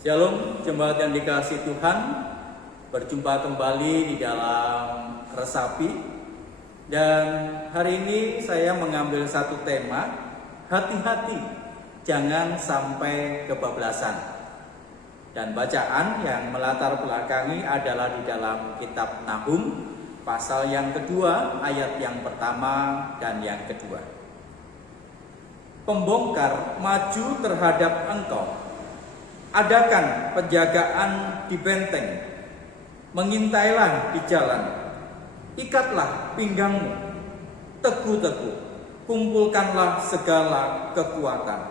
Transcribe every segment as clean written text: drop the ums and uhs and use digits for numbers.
Shalom, jemaat yang dikasihi Tuhan, berjumpa kembali di dalam Resapi. Dan hari ini saya mengambil satu tema, hati-hati jangan sampai kebablasan. Dan bacaan yang melatar belakangi adalah di dalam kitab Nahum, pasal yang kedua, ayat yang pertama dan yang kedua. Pembongkar maju terhadap engkau, adakan penjagaan di benteng, mengintailah di jalan, ikatlah pinggangmu, teguh-teguh, kumpulkanlah segala kekuatan.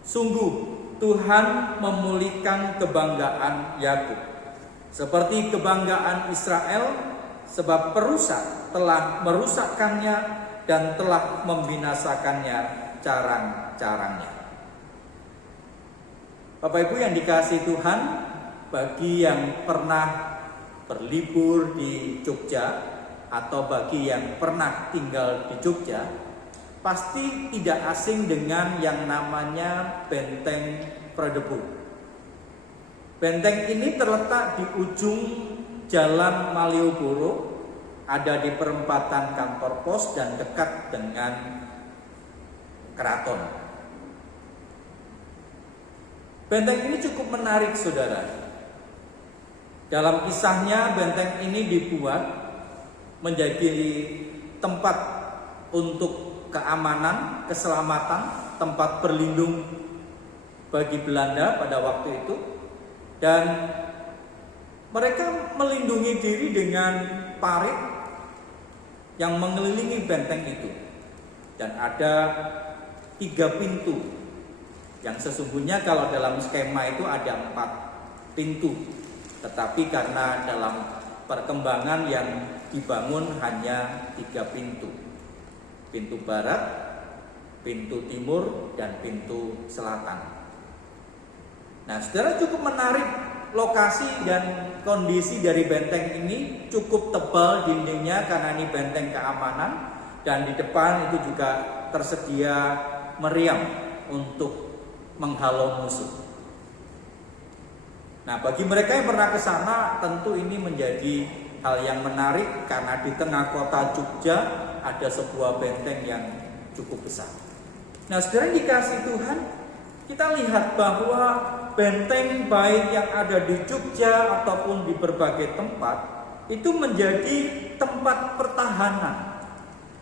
Sungguh Tuhan memulihkan kebanggaan Yakub, seperti kebanggaan Israel, sebab perusak telah merusakkannya dan telah membinasakannya carang-carangnya. Bapak Ibu yang dikasihi Tuhan, bagi yang pernah berlibur di Jogja atau bagi yang pernah tinggal di Jogja, pasti tidak asing dengan yang namanya Benteng Pradebu. Benteng ini terletak di ujung Jalan Malioboro, ada di perempatan kantor pos dan dekat dengan keraton. Benteng ini cukup menarik, saudara. Dalam kisahnya, benteng ini dibuat menjadi tempat untuk keamanan, keselamatan, tempat berlindung bagi Belanda pada waktu itu. Dan mereka melindungi diri dengan parit yang mengelilingi benteng itu. Dan ada 3 pintu. Yang sesungguhnya kalau dalam skema itu ada 4 pintu, tetapi karena dalam perkembangan yang dibangun hanya 3 pintu. Pintu barat, pintu timur, dan pintu selatan. Nah, saudara, cukup menarik lokasi dan kondisi dari benteng ini. Cukup tebal dindingnya karena ini benteng keamanan, dan di depan itu juga tersedia meriam untuk menghalau musuh. Nah, bagi mereka yang pernah ke sana, tentu ini menjadi hal yang menarik karena di tengah kota Jogja ada sebuah benteng yang cukup besar. Nah, saudara dikasih Tuhan, kita lihat bahwa benteng baik yang ada di Jogja ataupun di berbagai tempat itu menjadi tempat pertahanan.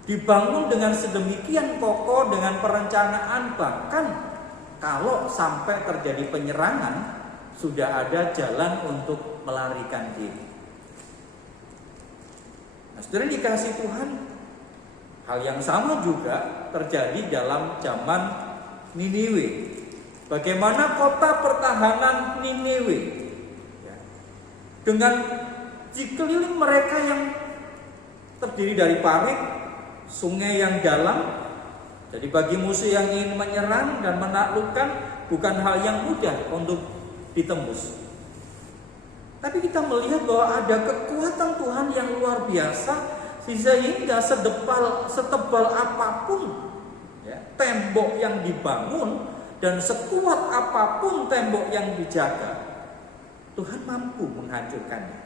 Dibangun dengan sedemikian kokoh, dengan perencanaan, bahkan kalau sampai terjadi penyerangan, sudah ada jalan untuk melarikan diri. Nah, saudara dikasih Tuhan, hal yang sama juga terjadi dalam zaman Niniwe. Bagaimana kota pertahanan Niniwe, dengan sekeliling mereka yang terdiri dari parit, sungai yang dalam. Jadi bagi musuh yang ingin menyerang dan menaklukkan bukan hal yang mudah untuk ditembus. Tapi kita melihat bahwa ada kekuatan Tuhan yang luar biasa, sehingga setebal apapun tembok yang dibangun dan sekuat apapun tembok yang dijaga, Tuhan mampu menghancurkannya.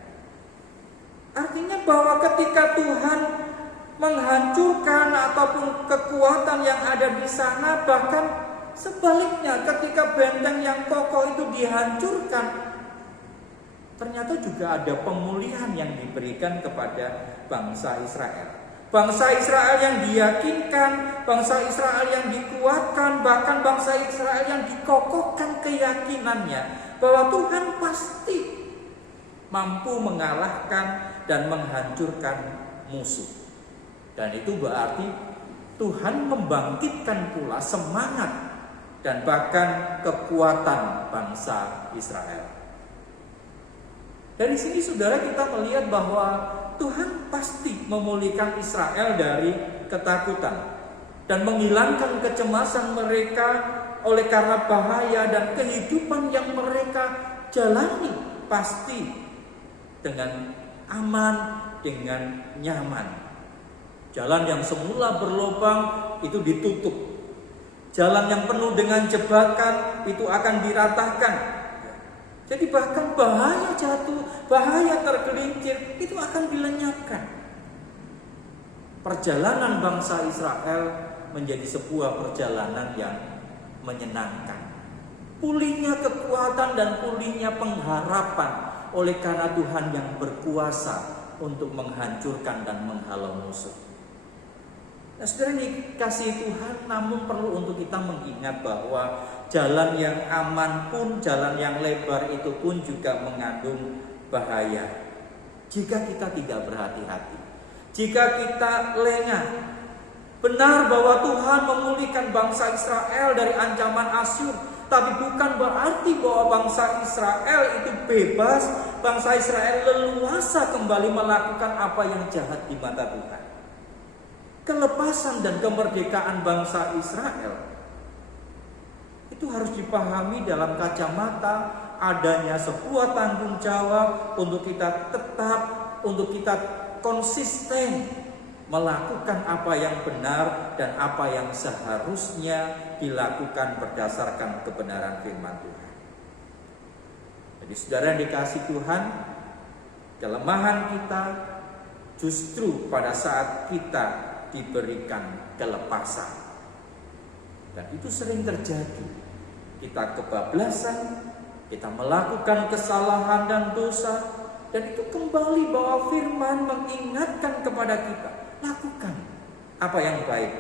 Artinya bahwa ketika Tuhan menghancurkan ataupun kekuatan yang ada di sana, bahkan sebaliknya ketika benteng yang kokoh itu dihancurkan, ternyata juga ada pemulihan yang diberikan kepada bangsa Israel. Bangsa Israel yang diyakinkan, bangsa Israel yang dikuatkan, bahkan bangsa Israel yang dikokohkan keyakinannya bahwa Tuhan pasti mampu mengalahkan dan menghancurkan musuh. Dan itu berarti Tuhan membangkitkan pula semangat dan bahkan kekuatan bangsa Israel. Dari sini saudara kita melihat bahwa Tuhan pasti memulihkan Israel dari ketakutan dan menghilangkan kecemasan mereka oleh karena bahaya, dan kehidupan yang mereka jalani pasti dengan aman, dengan nyaman. Jalan yang semula berlubang itu ditutup. Jalan yang penuh dengan jebakan itu akan diratakan. Jadi bahkan bahaya jatuh, bahaya tergelincir, itu akan dilenyapkan. Perjalanan bangsa Israel menjadi sebuah perjalanan yang menyenangkan. Pulihnya kekuatan dan pulihnya pengharapan oleh karena Tuhan yang berkuasa untuk menghancurkan dan menghalau musuh. Nah, saudara dikasihi Tuhan, namun perlu untuk kita mengingat bahwa jalan yang aman pun, jalan yang lebar itu pun juga mengandung bahaya. Jika kita tidak berhati-hati, jika kita lengah. Benar bahwa Tuhan memulihkan bangsa Israel dari ancaman Asyur, tapi bukan berarti bahwa bangsa Israel itu bebas, bangsa Israel leluasa kembali melakukan apa yang jahat di mata Tuhan. Kelepasan dan kemerdekaan bangsa Israel itu harus dipahami dalam kacamata adanya sebuah tanggung jawab untuk kita tetap, untuk kita konsisten melakukan apa yang benar dan apa yang seharusnya dilakukan berdasarkan kebenaran firman Tuhan. Jadi saudara yang dikasihi Tuhan, kelemahan kita justru pada saat kita diberikan kelepasan. Dan itu sering terjadi. Kita kebablasan, kita melakukan kesalahan dan dosa, dan itu kembali bahwa firman mengingatkan kepada kita, lakukan apa yang baik,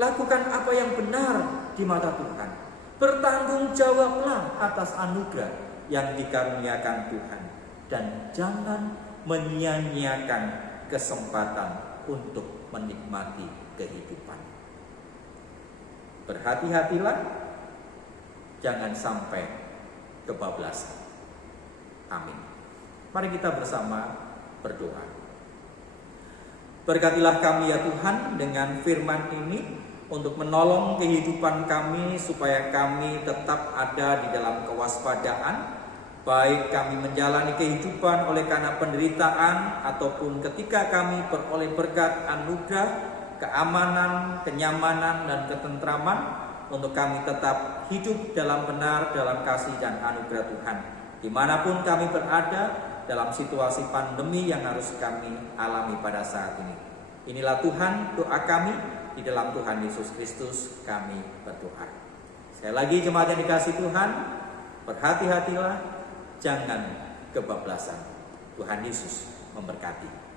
lakukan apa yang benar di mata Tuhan. Bertanggung jawablah atas anugerah yang dikaruniakan Tuhan, dan jangan menyia-nyiakan kesempatan untuk menikmati kehidupan. Berhati-hatilah, jangan sampai kebablasan. Amin. Mari kita bersama berdoa. Berkatilah kami ya Tuhan dengan firman ini untuk menolong kehidupan kami supaya kami tetap ada di dalam kewaspadaan, baik kami menjalani kehidupan oleh karena penderitaan ataupun ketika kami beroleh berkat anugerah, keamanan, kenyamanan, dan ketentraman, untuk kami tetap hidup dalam benar, dalam kasih dan anugerah Tuhan. Dimanapun kami berada dalam situasi pandemi yang harus kami alami pada saat ini. Inilah Tuhan, doa kami, di dalam Tuhan Yesus Kristus kami berdoa. Sekali lagi jemaat yang dikasihi Tuhan, berhati-hatilah, jangan kebablasan. Tuhan Yesus memberkati.